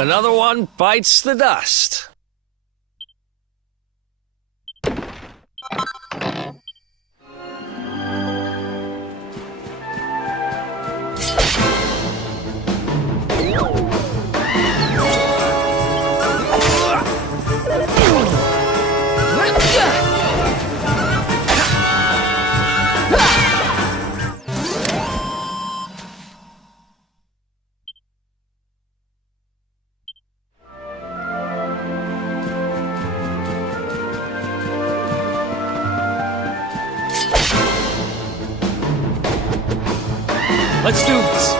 Another one bites the dust. Let's do this.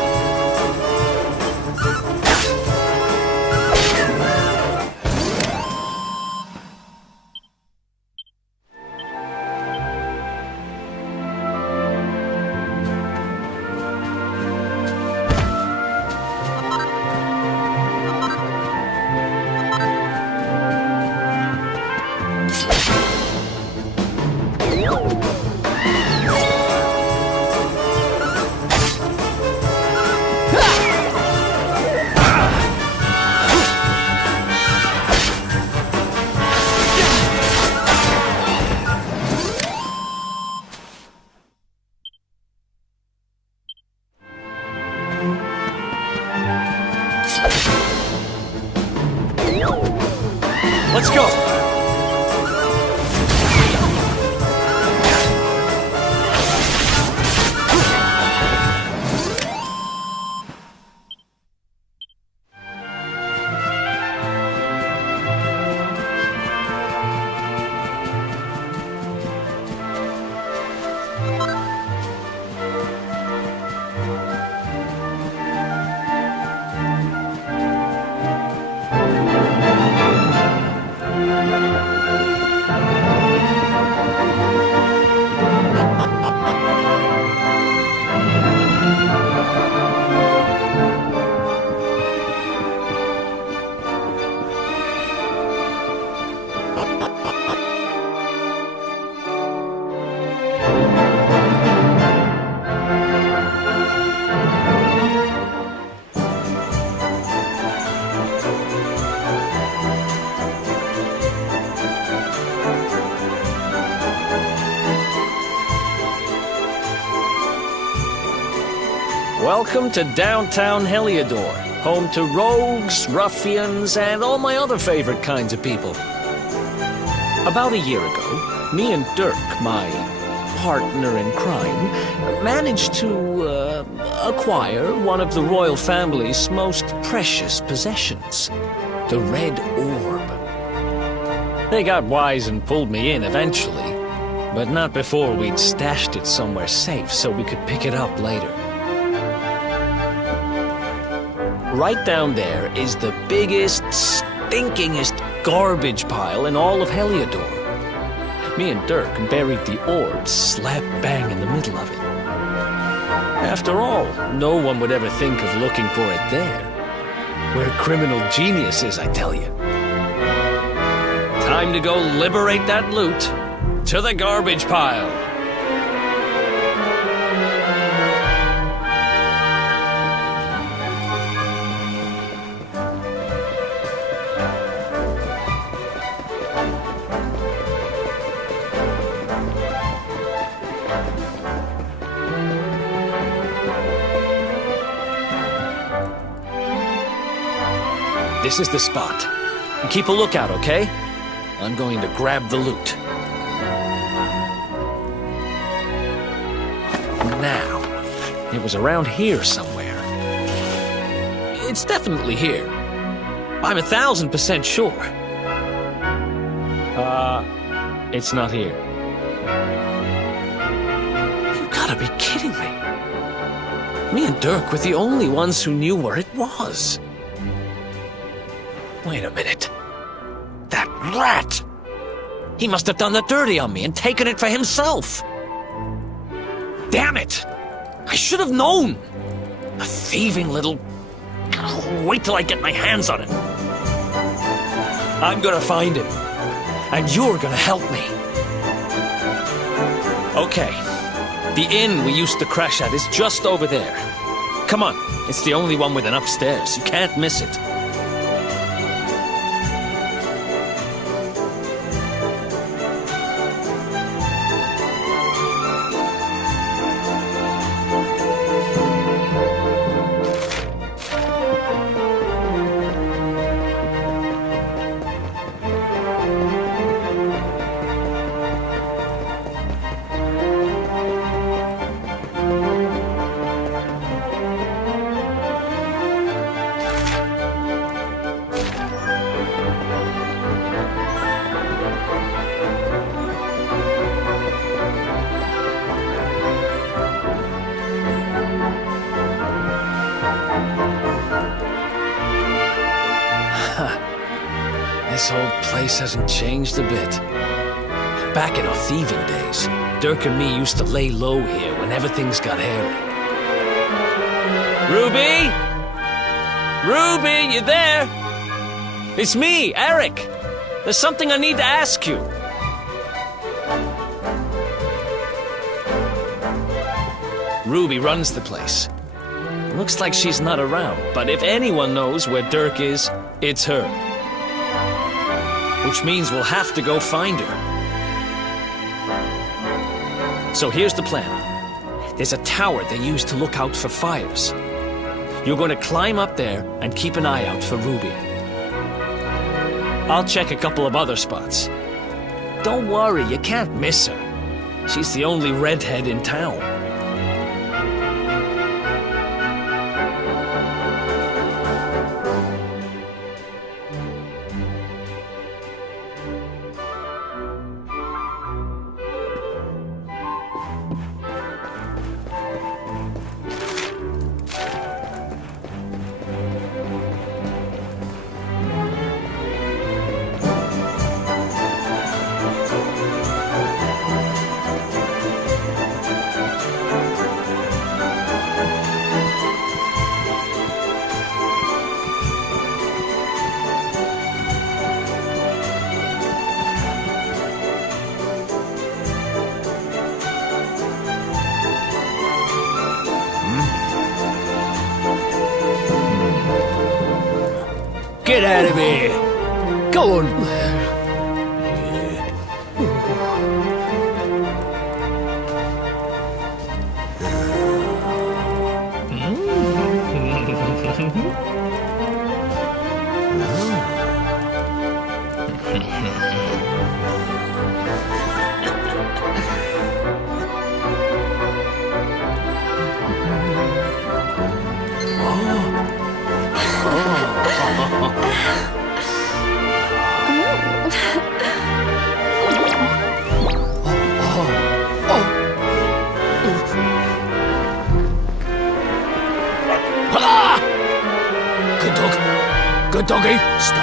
Let's go! Welcome to downtown Heliodor, home to rogues, ruffians, and all my other favorite kinds of people. About a year ago, me and Dirk, my partner in crime, managed to acquire one of the royal family's most precious possessions, the Red Orb. They got wise and pulled me in eventually, but not before we'd stashed it somewhere safe so we could pick it up later. Right down there is the biggest, stinkingest garbage pile in all of Heliodor. Me and Dirk buried the orb slap bang in the middle of it. After all, no one would ever think of looking for it there. We're criminal geniuses, I tell you. Time to go liberate that loot to the garbage pile. This is the spot. Keep a lookout, okay? I'm going to grab the loot. Now, it was around here somewhere. It's definitely here. I'm 1,000% sure. It's not here. You gotta be kidding me. Me and Dirk were the only ones who knew where it was. Wait a minute. That rat! He must have done the dirty on me and taken it for himself. Damn it! I should have known! A thieving little... Wait till I get my hands on it. I'm gonna find him. And you're gonna help me. Okay. The inn we used to crash at is just over there. Come on. It's the only one with an upstairs. You can't miss it. place hasn't changed a bit. Back in our thieving days, Dirk and me used to lay low here whenever things got hairy. Ruby? Ruby, you there? It's me, Erik. There's something I need to ask you. Ruby runs the place. Looks like she's not around, but if anyone knows where Dirk is, it's her. Which means we'll have to go find her. So here's the plan. There's a tower they use to look out for fires. You're going to climb up there and keep an eye out for Ruby. I'll check a couple of other spots. Don't worry, you can't miss her. She's the only redhead in town. Get out of here! Go on! Good doggy, stay.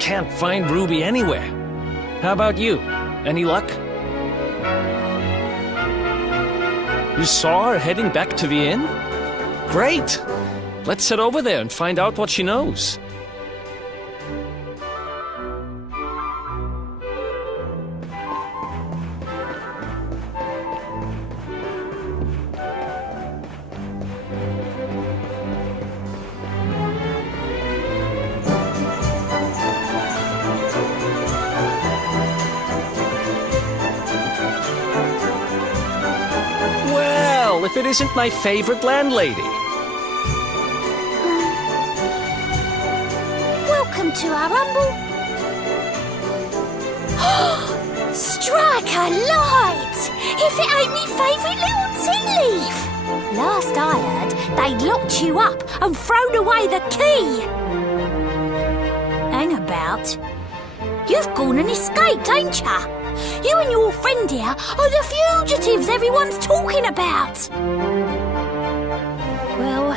Can't find Ruby anywhere. How about you? Any luck? You saw her heading back to the inn? Great! Let's head over there and find out what she knows. If it isn't my favorite landlady. Welcome to our humble... Strike a light! If it ain't me favourite little tea leaf! Last I heard, they'd locked you up and thrown away the key! Hang about. You've gone and escaped, ain't ya? You and your friend here are the fugitives everyone's talking about. Well,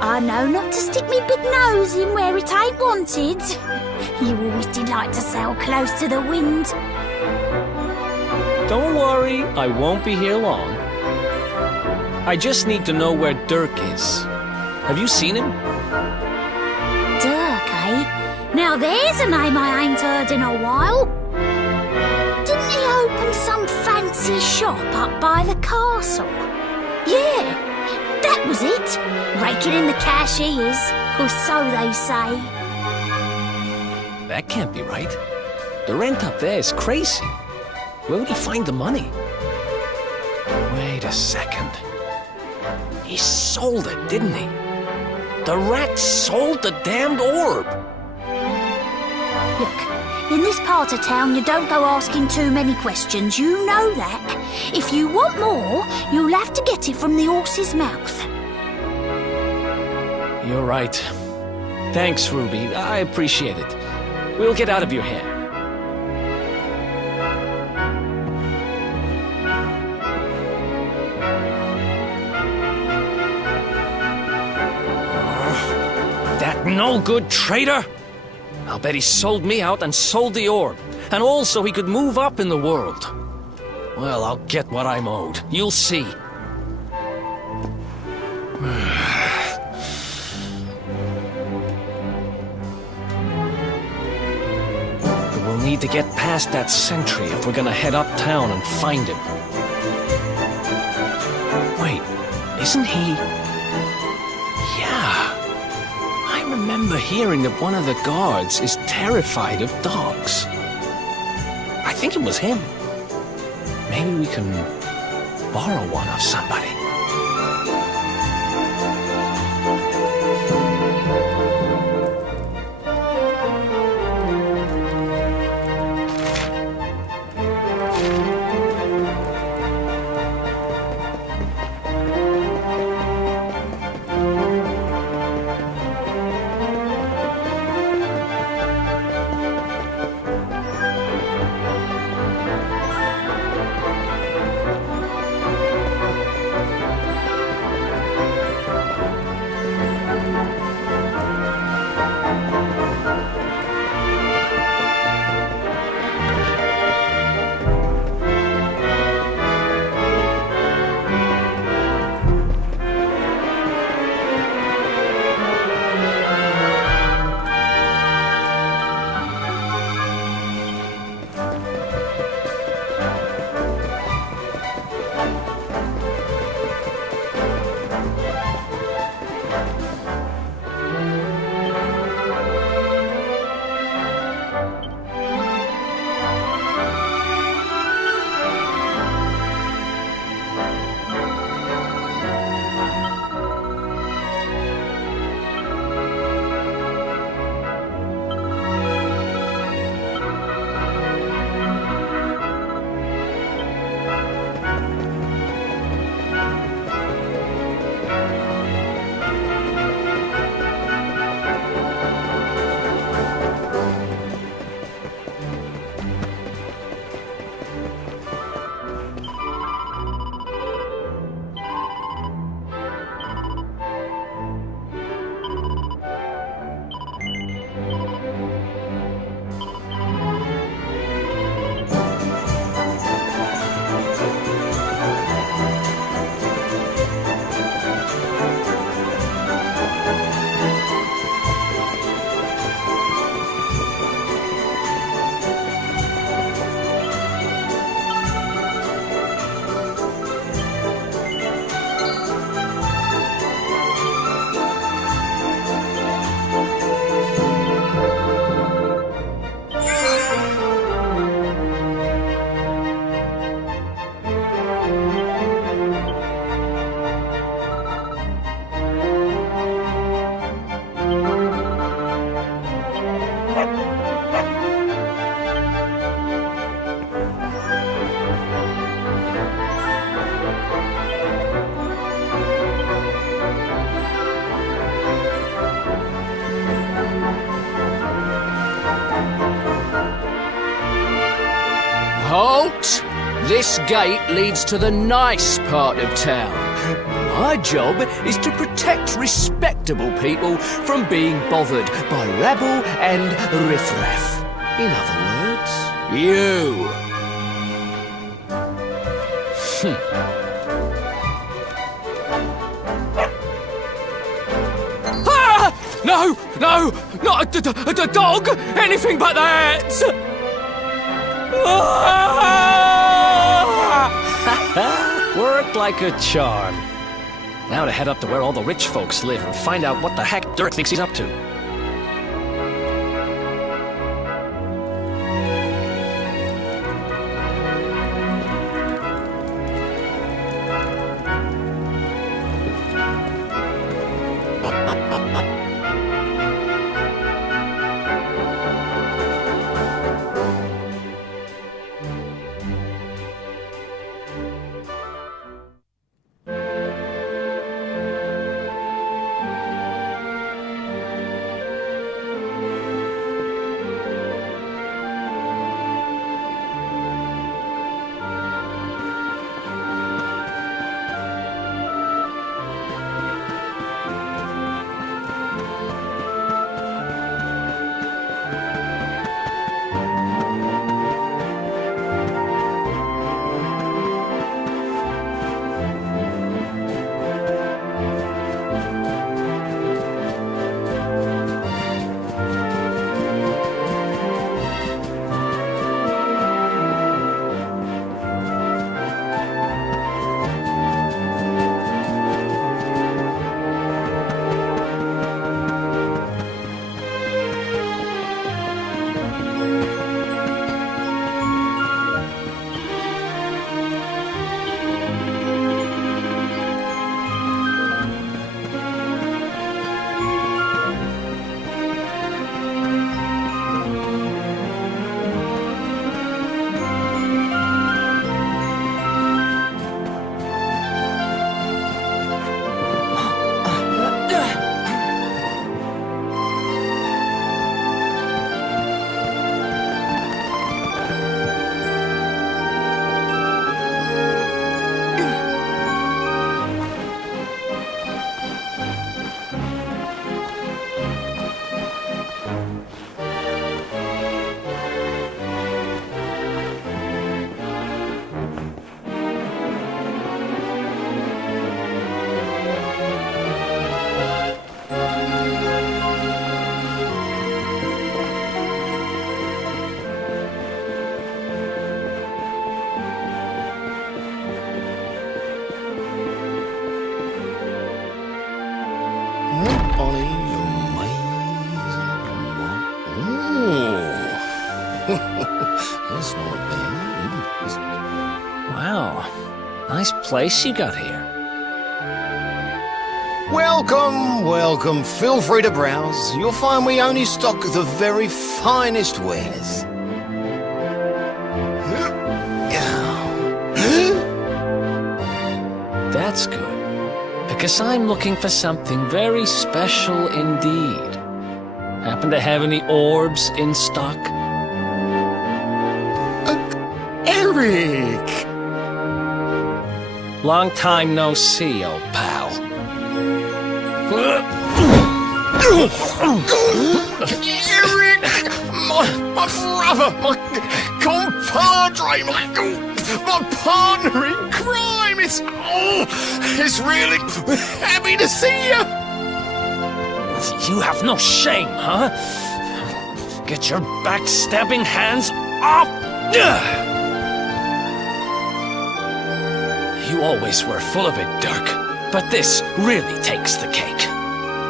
I know not to stick me big nose in where it ain't wanted. You always delight to sail close to the wind. Don't worry, I won't be here long. I just need to know where Dirk is. Have you seen him? Dirk, eh? Now there's a name I ain't heard in a while. Didn't he open some fancy shop up by the castle? Yeah, that was it. Raking in the cash he is, or so they say. That can't be right. The rent up there is crazy. Where would he find the money? Wait a second. He sold it, didn't he? The rat sold the damned orb. Look, in this part of town, you don't go asking too many questions. You know that. If you want more, you'll have to get it from the horse's mouth. You're right. Thanks, Ruby. I appreciate it. We'll get out of your hair. That no-good traitor! I'll bet he sold me out and sold the orb. And all so he could move up in the world. Well, I'll get what I'm owed. You'll see. We'll need to get past that sentry if we're gonna head uptown and find him. Wait, isn't he... Yeah. I remember hearing that one of the guards is terrified of dogs. I think it was him. Maybe we can borrow one of somebody. Halt! This gate leads to the nice part of town. My job is to protect respectable people from being bothered by rabble and riffraff. In other words, you. Ah! No! No! Not a dog! Anything but that! Worked like a charm. Now to head up to where all the rich folks live and find out what the heck DERK thinks he's up to. That's not bad. Wow, nice place you got here. Welcome, welcome. Feel free to browse. You'll find we only stock the very finest wares. That's good, because I'm looking for something very special indeed. Happen to have any orbs in stock? Erik! Long time no see, old pal. Erik! My brother! My compadre! My partner in crime! It's really happy to see you! You have no shame, huh? Get your backstabbing hands off! You always were full of it, DERK. But this really takes the cake.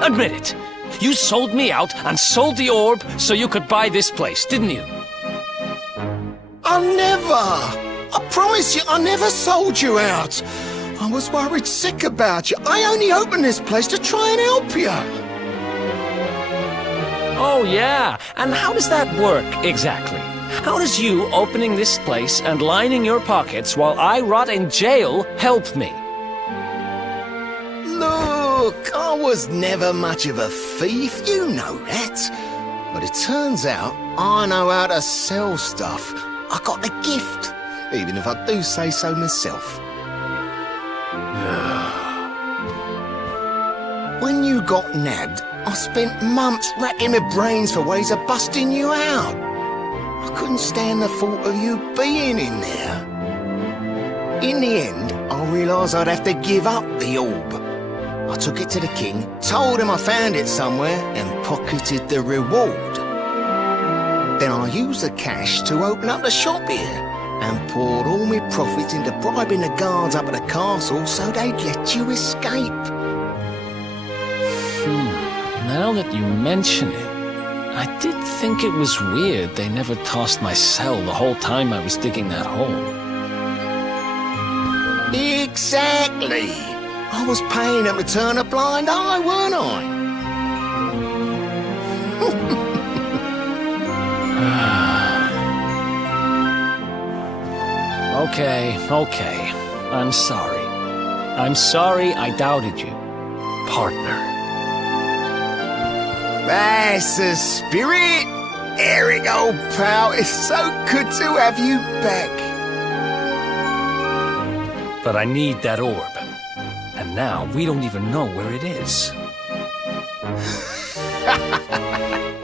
Admit it. You sold me out and sold the orb so you could buy this place, didn't you? I never! I promise you, I never sold you out. I was worried sick about you. I only opened this place to try and help you. Oh, yeah. And how does that work, exactly? How does you opening this place and lining your pockets while I rot in jail help me? Look, I was never much of a thief, you know that. But it turns out I know how to sell stuff. I got the gift, even if I do say so myself. When you got nabbed, I spent months racking my brains for ways of busting you out. I couldn't stand the thought of you being in there. In the end, I realised I'd have to give up the orb. I took it to the king, told him I found it somewhere, and pocketed the reward. Then I used the cash to open up the shop here, and poured all my profits into bribing the guards up at the castle so they'd let you escape. Now that you mention it, I did think it was weird they never tossed my cell the whole time I was digging that hole. Exactly! I was paying them to turn a blind eye, weren't I? Okay. I'm sorry. I'm sorry I doubted you, partner. That's the spirit! Erik, old pal, it's so good to have you back. But I need that orb. And now we don't even know where it is.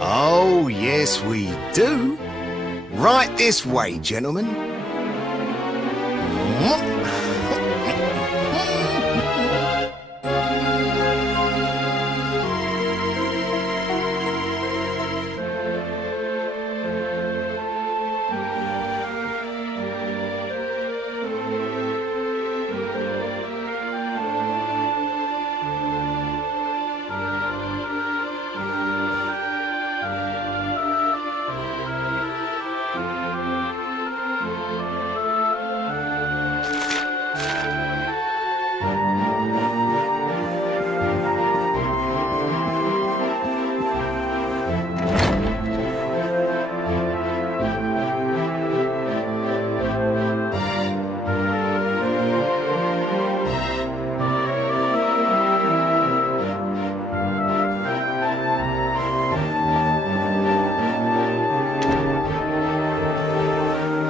Oh, yes, we do. Right this way, gentlemen.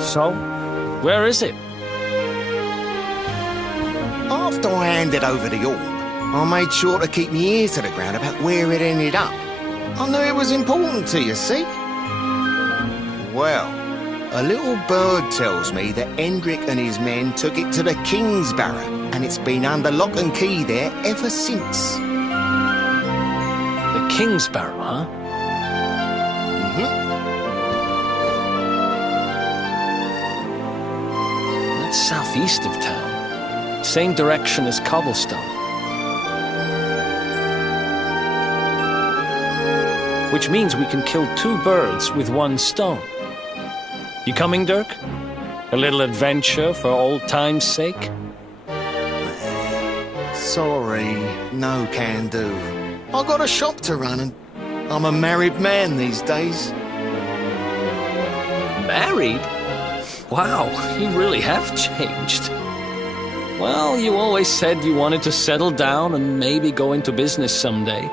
So, where is it? After I handed over the orb, I made sure to keep my ears to the ground about where it ended up. I knew it was important to you, see? Well, a little bird tells me that Erik and his men took it to the King's Barrow, and it's been under lock and key there ever since. The King's Barrow, huh? That's southeast of town. Same direction as Cobblestone. Which means we can kill two birds with one stone. You coming, Dirk? A little adventure for old time's sake? Sorry, no can do. I got a shop to run and I'm a married man these days. Married? Wow, you really have changed. Well, you always said you wanted to settle down and maybe go into business someday.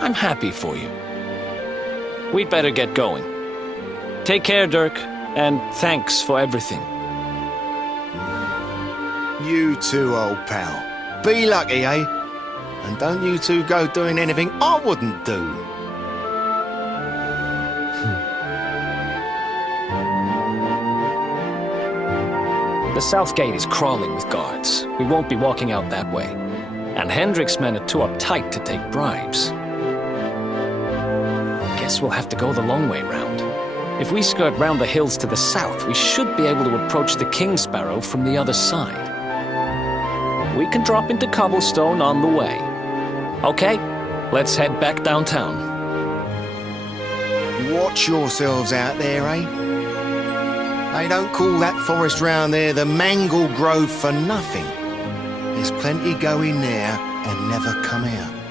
I'm happy for you. We'd better get going. Take care, Dirk, and thanks for everything. You too, old pal. Be lucky, eh? And don't you two go doing anything I wouldn't do. The south gate is crawling with guards. We won't be walking out that way. And Hendrik's men are too uptight to take bribes. Guess we'll have to go the long way round. If we skirt round the hills to the south, we should be able to approach the King Sparrow from the other side. We can drop into cobblestone on the way. Okay, let's head back downtown. Watch yourselves out there, eh? They don't call that forest round there the Mangle Grove for nothing. There's plenty go in there and never come out.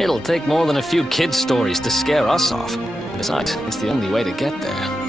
It'll take more than a few kid stories to scare us off. Besides, it's the only way to get there.